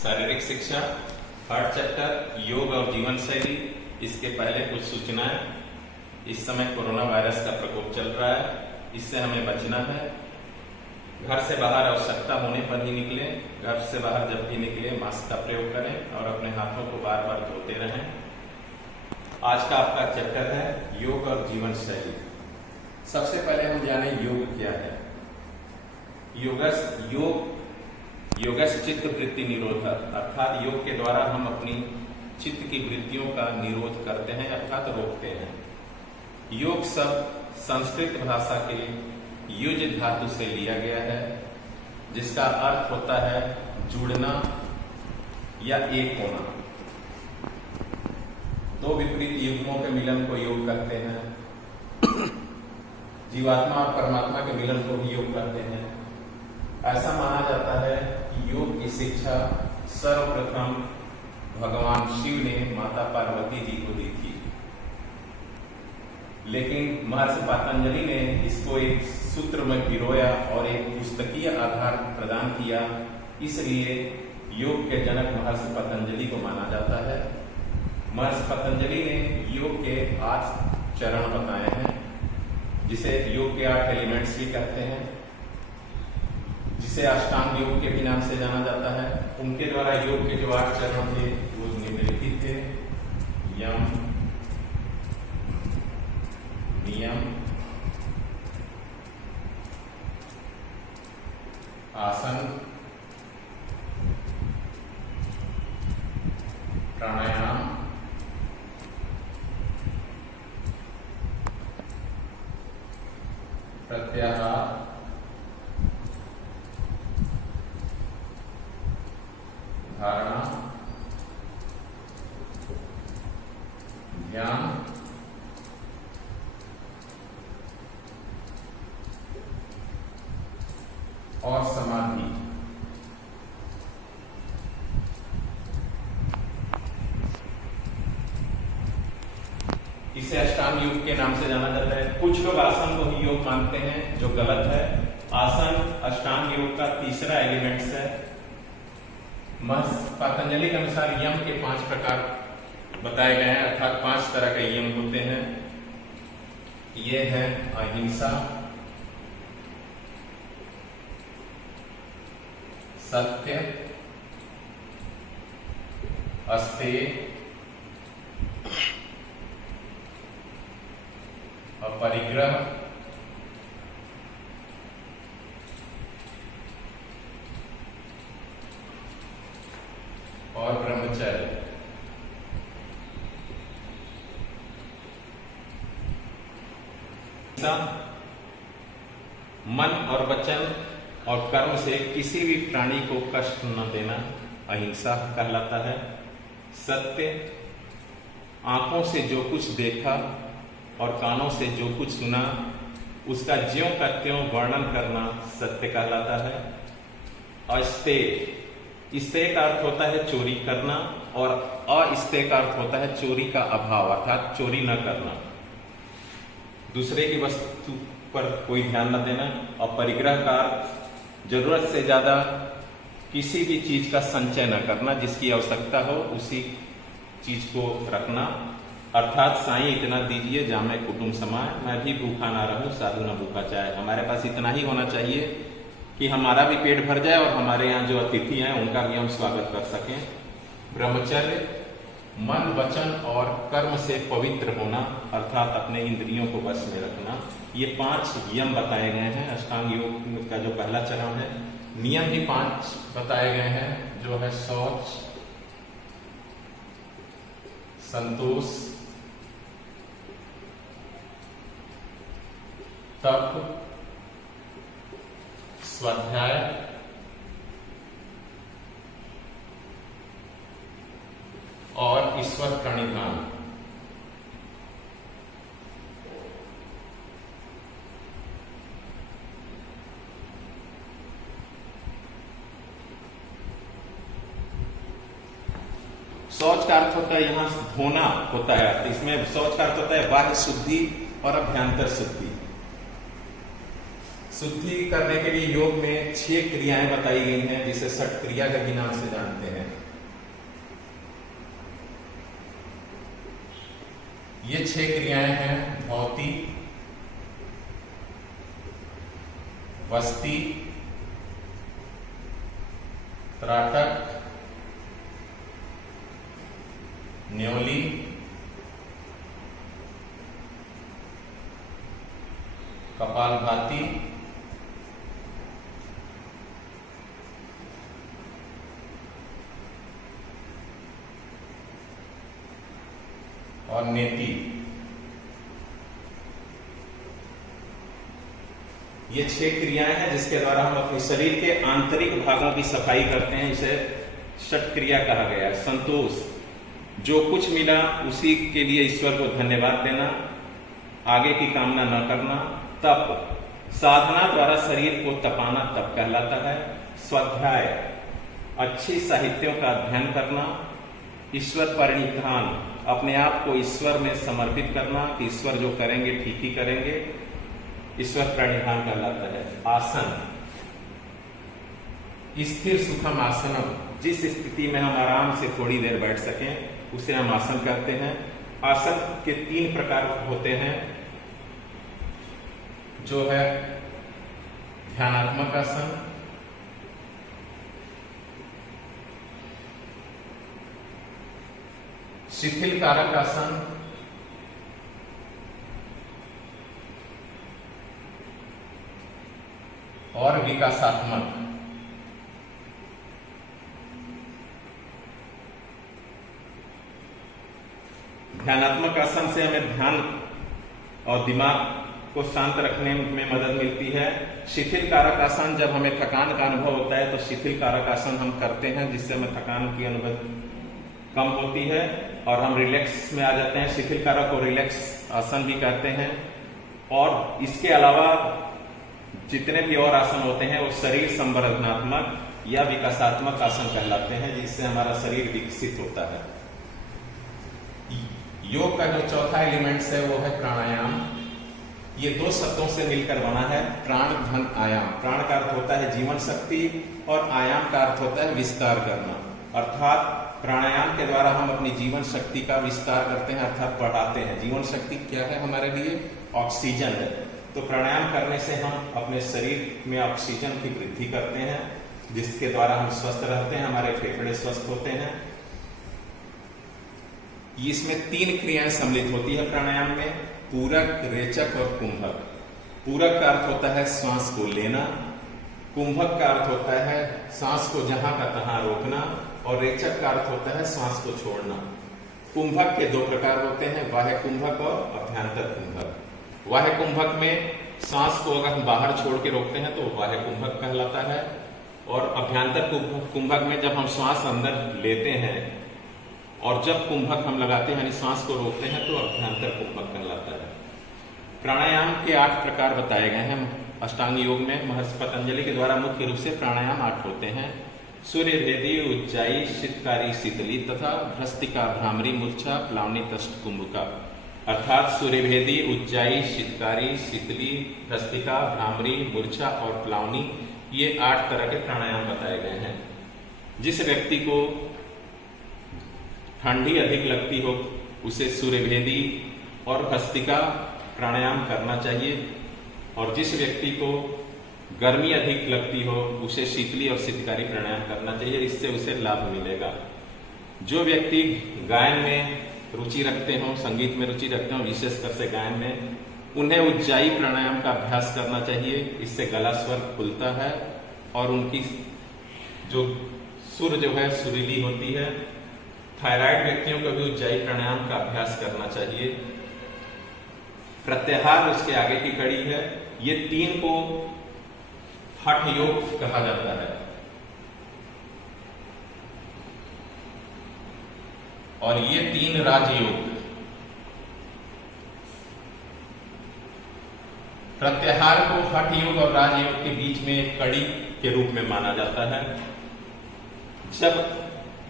शारीरिक शिक्षा, third chapter योग और जीवन शैली। इसके पहले कुछ सूचनाएं। इस समय कोरोना वायरस का प्रकोप चल रहा है, इससे हमें बचना है। घर से बाहर आवश्यकता होने पर ही निकलें। घर से बाहर जब भी निकलें मास्क का प्रयोग करें और अपने हाथों को बार बार धोते रहें। आज का आपका चैप्टर है योग और जीवन शैली। सबसे पहले हम जाने योग क्या है। योगस चित्त वृत्ति निरोधक, अर्थात योग के द्वारा हम अपनी चित्त की वृत्तियों का निरोध करते हैं अर्थात रोकते हैं। योग शब्द संस्कृत भाषा के युज धातु से लिया गया है, जिसका अर्थ होता है जुड़ना या एक होना। दो विपरीत युग्मों के मिलन को योग कहते हैं। जीवात्मा और परमात्मा के मिलन को भी योग कहते हैं। ऐसा माना जाता है कि योग की शिक्षा सर्वप्रथम भगवान शिव ने माता पार्वती जी को दी थी, लेकिन महर्षि पतंजलि ने इसको एक सूत्र में पिरोया और एक पुस्तकीय आधार प्रदान किया। इसलिए योग के जनक महर्षि पतंजलि को माना जाता है। महर्षि पतंजलि ने योग के 8 चरण बताए हैं, जिसे योग के 8 एलिमेंट्स भी कहते हैं, जिसे अष्टांग योग के भी नाम से जाना जाता है। उनके द्वारा योग के जो 8 चरण थे वो निम्नलिखित थे: यम, नियम, आसन, प्राणायाम, प्रत्याहार, धारणा, ध्यान, और समाधि। इसे अष्टांग योग के नाम से जाना जाता है। कुछ लोग आसन को ही योग मानते हैं, जो गलत है। आसन अष्टांग योग का तीसरा एलिमेंट्स है। पतंजलि के अनुसार यम के 5 प्रकार बताए गए हैं, अर्थात 5 तरह के यम होते हैं। ये है अहिंसा, सत्य, अस्तेय, अपरिग्रह, और ब्रह्मचर्य। मन और वचन और कर्म से किसी भी प्राणी को कष्ट न देना अहिंसा कहलाता है। सत्य, आंखों से जो कुछ देखा और कानों से जो कुछ सुना उसका ज्यों का त्यों वर्णन करना सत्य कहलाता है। अस्तेय, स्तेय का अर्थ होता है चोरी करना, और अस्तेय का अर्थ होता है चोरी का अभाव, अर्थात चोरी न करना, दूसरे की वस्तु पर कोई ध्यान न देना। और परिग्रह का अर्थ जरूरत से ज्यादा किसी भी चीज का संचय न करना, जिसकी आवश्यकता हो उसी चीज को रखना, अर्थात साईं इतना दीजिए जामे कुटुंब समाए, मैं भी भूखा ना रहूं साधु न भूखा चाहे। हमारे पास इतना ही होना चाहिए कि हमारा भी पेट भर जाए और हमारे यहाँ जो अतिथि हैं उनका भी हम स्वागत कर सकें। ब्रह्मचर्य, मन, वचन और कर्म से पवित्र होना, अर्थात अपने इंद्रियों को वश में रखना। ये 5 यम बताए गए हैं अष्टांग योग का जो पहला चरण है। नियम भी 5 बताए गए हैं, जो है शौच, संतोष, तप, स्वाध्याय, और ईश्वर प्रणिधान। शौच का अर्थ होता है यहाँ धोना होता है, तो इसमें शौच का अर्थ होता है बाह्य शुद्धि और अभ्यंतर शुद्धि। शुद्धि करने के लिए योग में 6 क्रियाएं बताई गई हैं, जिसे षट क्रिया के भी नाम से जानते हैं। ये 6 क्रियाएं हैं: धौती, वस्ती, त्राटक, न्योली, कपालभाति, और नेति। ये 6 क्रियाएं हैं जिसके द्वारा हम अपने शरीर के आंतरिक भागों की सफाई करते हैं। इसे षट क्रिया कहा गया है। संतोष, जो कुछ मिला उसी के लिए ईश्वर को धन्यवाद देना, आगे की कामना न करना। तप, साधना द्वारा शरीर को तपाना तप कहलाता है। स्वाध्याय, अच्छी साहित्यों का अध्ययन करना। ईश्वर परिणिधान, अपने आप को ईश्वर में समर्पित करना कि ईश्वर जो करेंगे ठीक ही करेंगे, ईश्वर प्रणिधान कहलाता है। आसन, स्थिर सुखम आसनम, जिस स्थिति में हम आराम से थोड़ी देर बैठ सकें उसे हम आसन कहते हैं। आसन के 3 प्रकार होते हैं, जो है ध्यानात्मक आसन, शिथिल कारक आसन, और विकासात्मक। ध्यानात्मक आसन से हमें ध्यान और दिमाग को शांत रखने में मदद मिलती है। शिथिल कारक आसन, जब हमें थकान का अनुभव होता है तो शिथिल कारक आसन हम करते हैं, जिससे हमें थकान की अनुभव कम होती है और हम रिलैक्स में आ जाते हैं। शिथिल कारक को रिलैक्स आसन भी कहते हैं। और इसके अलावा जितने भी और आसन होते हैं वो शरीर संवर्धनात्मक या विकासात्मक आसन कहलाते हैं, जिससे हमारा शरीर विकसित होता है। योग का जो चौथा एलिमेंट्स है वो है प्राणायाम। ये 2 शब्दों से मिलकर बना है, प्राण धन आयाम। प्राण का अर्थ होता है जीवन शक्ति और आयाम का अर्थ होता है विस्तार करना। अर्थात प्राणायाम के द्वारा हम अपनी जीवन शक्ति का विस्तार करते हैं, अर्थात बढ़ाते हैं। जीवन शक्ति क्या है हमारे लिए? ऑक्सीजन है। तो प्राणायाम करने से हम अपने शरीर में ऑक्सीजन की वृद्धि करते हैं, जिसके द्वारा हम स्वस्थ रहते हैं, हमारे फेफड़े स्वस्थ होते हैं। इसमें 3 क्रियाएं सम्मिलित होती है प्राणायाम में: पूरक, रेचक और कुंभक। पूरक का अर्थ होता है श्वास को लेना, कुंभक का अर्थ होता है सांस को जहां का तहां रोकना, और रेचक का अर्थ होता है सांस को छोड़ना। कुंभक के 2 प्रकार होते हैं, बाह्य कुंभक और अभ्यंतर कुंभक। बाह्य कुंभक में सांस को अगर हम बाहर छोड़ के रोकते हैं तो बाह्य कुंभक कहलाता है, और अभ्यंतर कुंभक में जब हम श्वास अंदर लेते हैं और जब कुंभक हम लगाते हैं यानी सांस को रोकते हैं तो अभ्यंतर कुंभक कहलाता है। प्राणायाम के 8 प्रकार बताए गए हैं अष्टांग योग में। महर्षि पतंजलि के द्वारा मुख्य रूप से प्राणायाम 8 होते हैं: सूर्यभेदी, उज्जाई, शीतकारी, शीतली तथा भ्रस्तिका, भ्रामरी, मूर्छा, प्लावनी, तष्ट, कुंभका। अर्थात सूर्यभेदी, उज्जाई, शीतकारी, शीतली, भ्रस्तिका, भ्रामरी, मूर्छा और प्लावनी, ये 8 तरह के प्राणायाम बताए गए हैं। जिस व्यक्ति को ठंडी अधिक लगती हो उसे सूर्यभेदी और भस्त्रिका प्राणायाम करना चाहिए, और जिस व्यक्ति को गर्मी अधिक लगती हो उसे शीतली और शीतकारी प्राणायाम करना चाहिए, इससे उसे लाभ मिलेगा। जो व्यक्ति गायन में रुचि रखते हो, संगीत में रुचि रखते हो, विशेषकर से गायन में, उन्हें उज्जाई प्राणायाम का अभ्यास करना चाहिए। इससे गला स्वर खुलता है और उनकी जो सुर जो है सुरीली होती है। थायराइड व्यक्तियों को भी उज्जाई प्राणायाम का अभ्यास करना चाहिए। प्रत्याहार उसके आगे की कड़ी है। ये 3 को हठ योग कहा जाता है, और ये 3 राजयोग। प्रत्याहार को हठ योग और राजयोग के बीच में एक कड़ी के रूप में माना जाता है। जब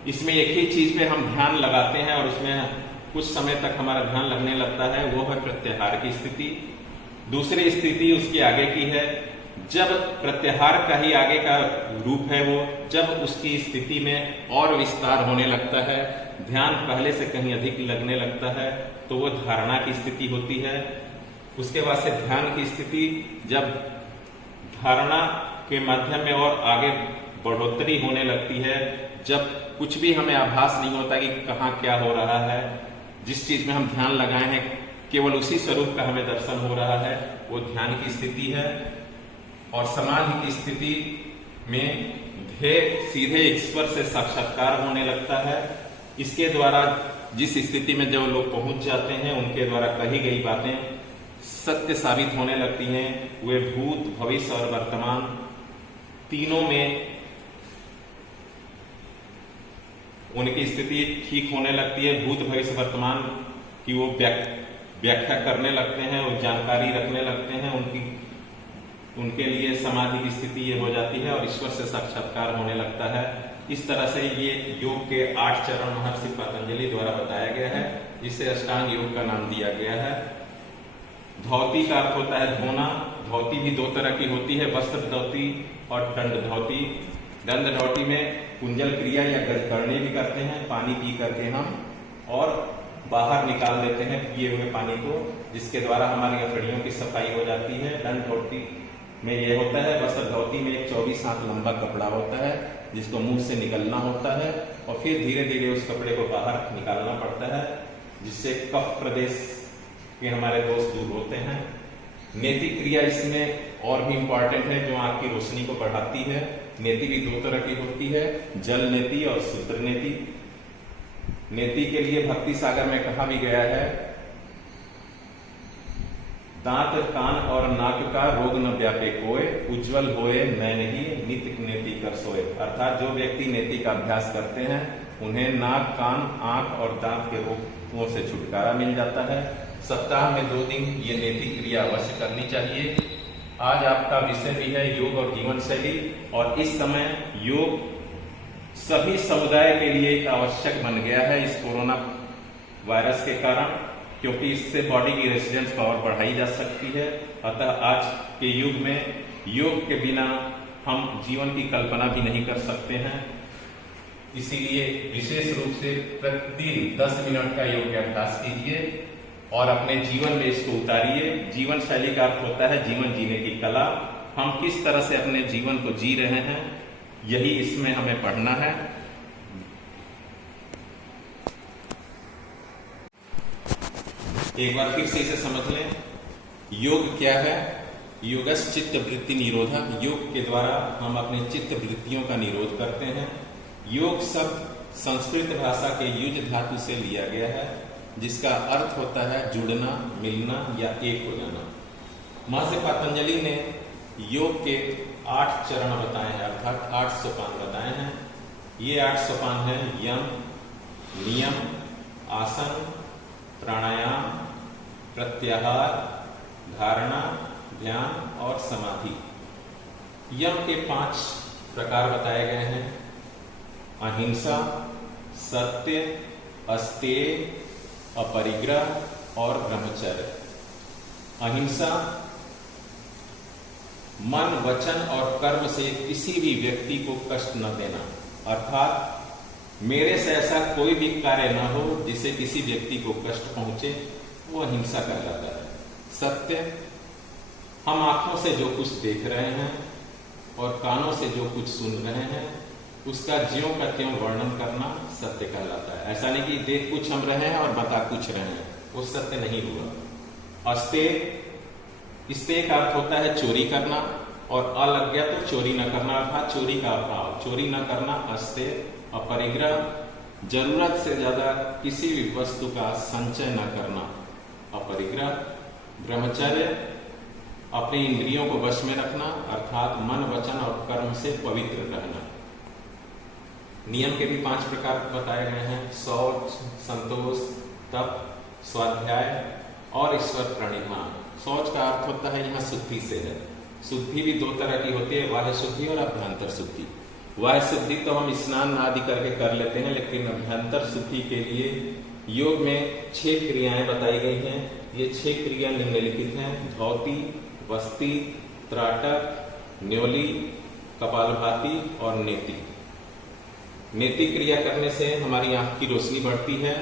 इसमें एक ही चीज पे हम ध्यान लगाते हैं और उसमें कुछ समय तक हमारा ध्यान लगने लगता है, वो है प्रत्याहार की स्थिति। दूसरी स्थिति उसके आगे की है जब प्रत्याहार का ही आगे का रूप है वो, जब उसकी स्थिति में और विस्तार होने लगता है, ध्यान पहले से कहीं अधिक लगने लगता है, तो वो धारणा की स्थिति होती है। उसके बाद से ध्यान की स्थिति, जब धारणा के माध्यम में और आगे बढ़ोतरी होने लगती है, जब कुछ भी हमें आभास नहीं होता कि कहाँ क्या हो रहा है, जिस चीज में हम ध्यान लगाए हैं केवल उसी स्वरूप का हमें दर्शन हो रहा है, वो ध्यान की स्थिति है। और समाधि की स्थिति में ध्येय सीधे ईश्वर से साक्षात्कार होने लगता है। इसके द्वारा जिस स्थिति में जो लोग पहुंच जाते हैं, उनके द्वारा कही गई बातें सत्य साबित होने लगती हैं। वे भूत, भविष्य और वर्तमान तीनों में उनकी स्थिति ठीक होने लगती है। भूत, भविष्य, वर्तमान की वो व्याख्या करने लगते हैं, वो जानकारी रखने लगते हैं। उनके लिए समाधि की स्थिति ये हो जाती है और ईश्वर से साक्षात्कार होने लगता है। इस तरह से ये योग के 8 चरण महर्षि पतंजलि द्वारा बताया गया है, जिसे अष्टांग योग का नाम दिया गया है। धौती का अर्थ होता है धोना। धौती भी 2 तरह की होती है, वस्त्र धौती और दंड धौती। दंड धौती में कुंजल क्रिया या गजकरणी भी करते हैं, पानी पी करके हम और बाहर निकाल देते हैं पिए हुए पानी को, जिसके द्वारा हमारी अकड़ियों की सफाई हो जाती है। दंड धौती में ये होता है। वस्त्र धौती में एक 24 हाथ लंबा कपड़ा होता है, जिसको मुंह से निकलना होता है और फिर धीरे धीरे उस कपड़े को बाहर निकालना पड़ता है, जिससे कफ प्रदेश के हमारे दोष दूर होते हैं। नेति क्रिया इसमें और भी इंपॉर्टेंट है, जो आंख की रोशनी को बढ़ाती है। नेति भी 2 तरह की होती है, जल नेति और सूत्र नेति। नेति के लिए भक्ति सागर में कहा भी गया है, दांत, कान और नाक का रोग न व्यापे कोय, उज्जवल होए मैं नहीं नित्य नेति कर सोए। अर्थात जो व्यक्ति नेति का अभ्यास करते हैं, उन्हें नाक, कान, आंख और दांत के रोगों से छुटकारा मिल जाता है। सप्ताह में 2 दिन ये नेति क्रिया अवश्य करनी चाहिए। आज आपका विषय भी है योग और जीवन शैली, और इस समय योग सभी समुदाय के लिए एक आवश्यक बन गया है इस कोरोना वायरस के कारण, क्योंकि इससे बॉडी की रेजिस्टेंस पावर बढ़ाई जा सकती है। अतः आज के युग में योग के बिना हम जीवन की कल्पना भी नहीं कर सकते हैं। इसीलिए विशेष रूप से प्रतिदिन 10 मिनट का योग अभ्यास कीजिए और अपने जीवन में इसको उतारिए। जीवन शैली का अर्थ होता है जीवन जीने की कला। हम किस तरह से अपने जीवन को जी रहे हैं, यही इसमें हमें पढ़ना है। एक बार फिर से इसे समझ लें। योग क्या है? योगस चित्त वृत्ति निरोधक। योग के द्वारा हम अपने चित्त वृत्तियों का निरोध करते हैं। योग शब्द संस्कृत भाषा के युज धातु से लिया गया है, जिसका अर्थ होता है जुड़ना, मिलना या एक हो जाना। महर्षि पतंजलि ने योग के 8 चरण बताए हैं, अर्थात 8 सोपान बताए हैं। ये 8 सोपान है यम, नियम, आसन, प्राणायाम, प्रत्याहार, धारणा, ध्यान और समाधि। यम के 5 प्रकार बताए गए हैं: अहिंसा, सत्य, अस्तेय, अपरिग्रह और ब्रह्मचर्य। अहिंसा मन, वचन और कर्म से किसी भी व्यक्ति को कष्ट न देना, अर्थात मेरे से ऐसा कोई भी कार्य न हो जिससे किसी व्यक्ति को कष्ट पहुंचे, वो अहिंसा कहलाता है। सत्य, हम आंखों से जो कुछ देख रहे हैं और कानों से जो कुछ सुन रहे हैं, उसका ज्यों का त्यों वर्णन करना सत्य कहलाता है। ऐसा नहीं कि देख कुछ हम रहे हैं और बता कुछ रहे हैं, वो सत्य नहीं हुआ। अस्तेय, स्तेय का अर्थ होता है चोरी करना, और अलज्ञा तो चोरी न करना, अर्थात चोरी का अभाव, चोरी न करना अस्तेय। अपरिग्रह, जरूरत से ज्यादा किसी भी वस्तु का संचय न करना, अपरिग्रह। ब्रह्मचर्य, अपनी इंद्रियों को वश में रखना, अर्थात मन, वचन और कर्म से पवित्र रहना। नियम के भी 5 प्रकार बताए गए हैं: शौच, संतोष, तप, स्वाध्याय और ईश्वर प्रणिधान। शौच का अर्थ होता है यहाँ शुद्धि से है। शुद्धि भी 2 तरह की होती है, बाह्य शुद्धि और अभ्यंतर शुद्धि। बाह्य शुद्धि तो हम स्नान आदि करके कर लेते हैं, लेकिन अभ्यंतर शुद्धि के लिए योग में 6 क्रियाएं बताई गई हैं। ये 6 क्रिया निम्नलिखित हैं: धौती, वस्ती, त्राटक, न्योली, कपालभाति और नेति। नेति क्रिया करने से हमारी आंख की रोशनी बढ़ती है,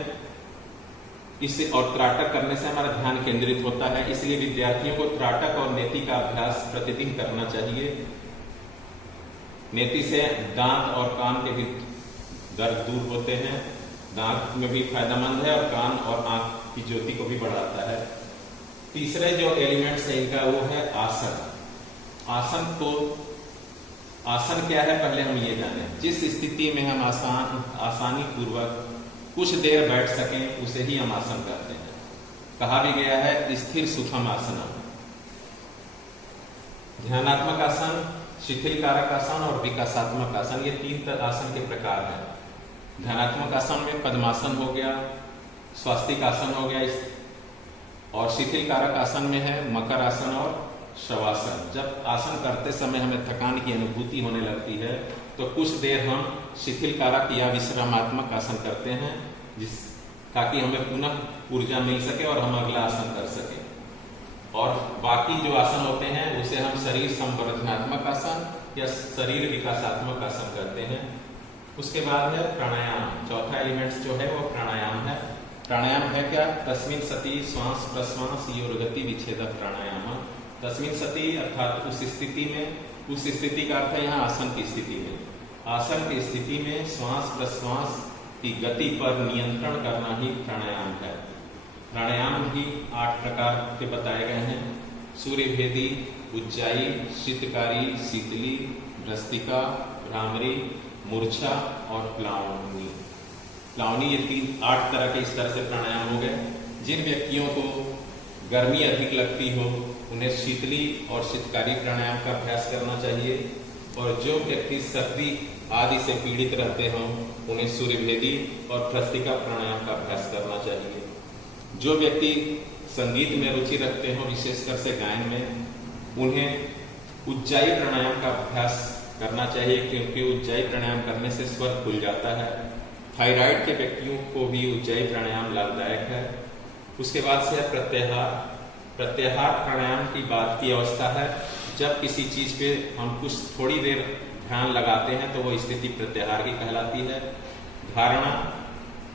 इससे और त्राटक करने से हमारा ध्यान केंद्रित होता है। इसलिए विद्यार्थियों को त्राटक और नेति का अभ्यास प्रतिदिन करना चाहिए। नेति से दांत और कान के भी दर्द दूर होते हैं, दांत में भी फायदेमंद है और कान और आंख की ज्योति को भी बढ़ाता है। तीसरे जो एलिमेंट्स है इनका वो है आसन। आसन क्या है पहले हम ये जानें। जिस स्थिति में हम आसानी पूर्वक कुछ देर बैठ सकें उसे ही हम आसन कहते हैं। कहा भी गया है स्थिर सुखम आसनम। ध्यानात्मक आसन, शिथिल कारक आसन और विकासात्मक आसन, ये 3 आसन के प्रकार हैं। ध्यानात्मक आसन में पद्मासन हो गया, स्वास्तिक आसन हो गया, और शिथिल कारक आसन में है मकर आसन और शवासन। जब आसन करते समय हमें थकान की अनुभूति होने लगती है तो कुछ देर हम शिथिल कारक या विश्रामात्मक आसन करते हैं, ताकि हमें पुनः ऊर्जा मिल सके और हम अगला आसन कर सके। और बाकी जो आसन होते हैं उसे हम शरीर संवर्धनात्मक आसन या शरीर विकासात्मक आसन करते हैं। उसके बाद है प्राणायाम। चौथा एलिमेंट्स जो है वो प्राणायाम है। प्राणायाम है क्या? तस्मिन् सति श्वास प्रश्वास योर्गति विच्छेदक प्राणायाम। तस्मिन् सति अर्थात उस स्थिति में, उस स्थिति का अर्थ है यहाँ आसन की स्थिति में। आसन की स्थिति में श्वास प्रश्वास की गति पर नियंत्रण करना ही प्राणायाम है। प्राणायाम भी 8 प्रकार के बताए गए हैं। सूर्यभेदी, उज्जाई, शीतकारी, शीतली, भ्रस्तिका, भ्रामरी, मूर्छा और प्लावनी। ये 8 तरह के इस तरह से प्राणायाम हो गए। जिन व्यक्तियों को गर्मी अधिक लगती हो उन्हें शीतली और शीतकारी प्राणायाम का अभ्यास करना चाहिए, और जो व्यक्ति सर्दी आदि से पीड़ित रहते हों उन्हें सूर्यभेदी और भ्रस्तिका प्राणायाम का अभ्यास करना चाहिए। जो व्यक्ति संगीत में रुचि रखते हों, विशेषकर से गायन में, उन्हें उज्जाई प्राणायाम का अभ्यास करना चाहिए, क्योंकि उज्जाई प्राणायाम करने से स्वर खुल जाता है। थायराइड के व्यक्तियों को भी उज्जाई प्राणायाम लाभदायक है। उसके बाद से है प्रत्याहार। प्रत्याहार प्राणायाम की बात की अवस्था है जब किसी चीज पे हम कुछ थोड़ी देर ध्यान लगाते हैं तो वो स्थिति प्रत्याहार की कहलाती है। धारणा,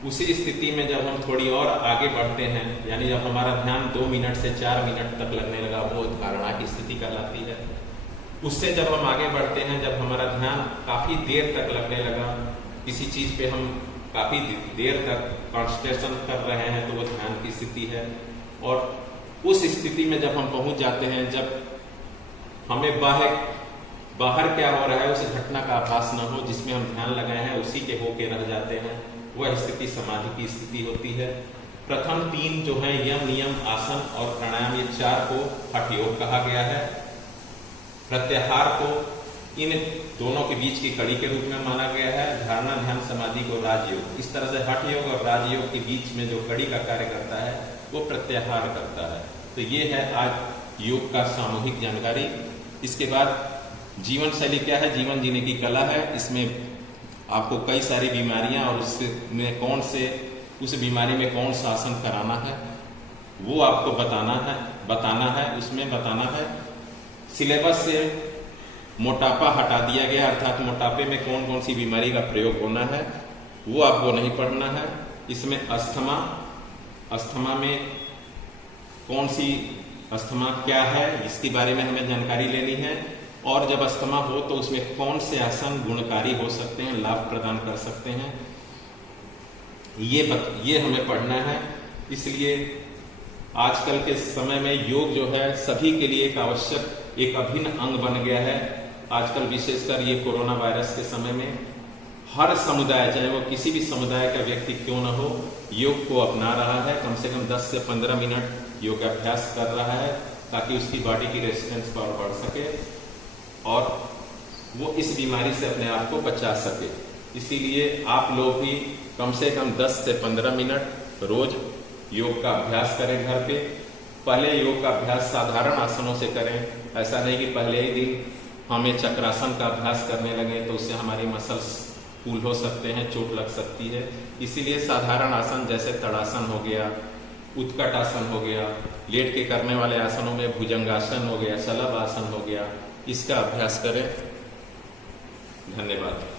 उसी स्थिति में जब हम थोड़ी और आगे बढ़ते हैं, यानी जब हमारा ध्यान 2 मिनट से 4 मिनट तक लगने लगा, वो धारणा की स्थिति कहलाती है। उससे जब हम आगे बढ़ते हैं, जब हमारा ध्यान काफी देर तक लगने लगा, किसी चीज पे हम काफी देर तक कंसंट्रेशन कर रहे हैं, तो वो ध्यान की स्थिति है। और उस स्थिति में जब हम पहुंच जाते हैं, जब हमें बाहर क्या हो रहा है उस घटना का आभास न हो, जिसमें हम ध्यान लगाए हैं उसी के होके रह जाते हैं, वह स्थिति समाधि की स्थिति होती है। प्रथम 3 जो है यम, नियम, आसन और प्राणायाम, ये 4 को हठ योग कहा गया है। प्रत्याहार को इन दोनों के बीच की कड़ी के रूप में माना गया है। धारणा, ध्यान, समाधि को राजयोग। इस तरह से हठ योग और राजयोग के बीच में जो कड़ी का कार्य करता है वो प्रत्याहार करता है। तो ये है आज योग का सामूहिक जानकारी। इसके बाद जीवन शैली क्या है, जीवन जीने की कला है। इसमें आपको कई सारी बीमारियां और उसमें कौन से, उस बीमारी में कौन सा आसन कराना है वो आपको बताना है। उसमें बताना है सिलेबस से मोटापा हटा दिया गया, अर्थात मोटापे में कौन कौन सी बीमारी का प्रयोग होना है वो आपको नहीं पढ़ना है। इसमें अस्थमा में कौन सी, अस्थमा क्या है इसके बारे में हमें जानकारी लेनी है। और जब अस्थमा हो तो उसमें कौन से आसन गुणकारी हो सकते हैं, लाभ प्रदान कर सकते हैं, ये हमें पढ़ना है। इसलिए आजकल के समय में योग जो है सभी के लिए एक आवश्यक, एक अभिन्न अंग बन गया है। आजकल विशेषकर ये कोरोना वायरस के समय में हर समुदाय, चाहे वो किसी भी समुदाय का व्यक्ति क्यों न हो, योग को अपना रहा है। कम से कम 10 से 15 मिनट योगाभ्यास कर रहा है, ताकि उसकी बॉडी की रेजिस्टेंस पावर बढ़ सके और वो इस बीमारी से अपने आप को बचा सके। इसीलिए आप लोग भी कम से कम 10 से 15 मिनट रोज योग का अभ्यास करें घर पे। पहले योग का अभ्यास साधारण आसनों से करें। ऐसा नहीं कि पहले ही दिन हमें चक्रासन का अभ्यास करने लगे तो उससे हमारी मसल्स फूल हो सकते हैं, चोट लग सकती है। इसीलिए साधारण आसन जैसे तड़ासन हो गया, उत्कट आसन हो गया, लेट के करने वाले आसनों में भुजंगासन हो गया, शलभ आसन हो गया, इसका अभ्यास करें। धन्यवाद।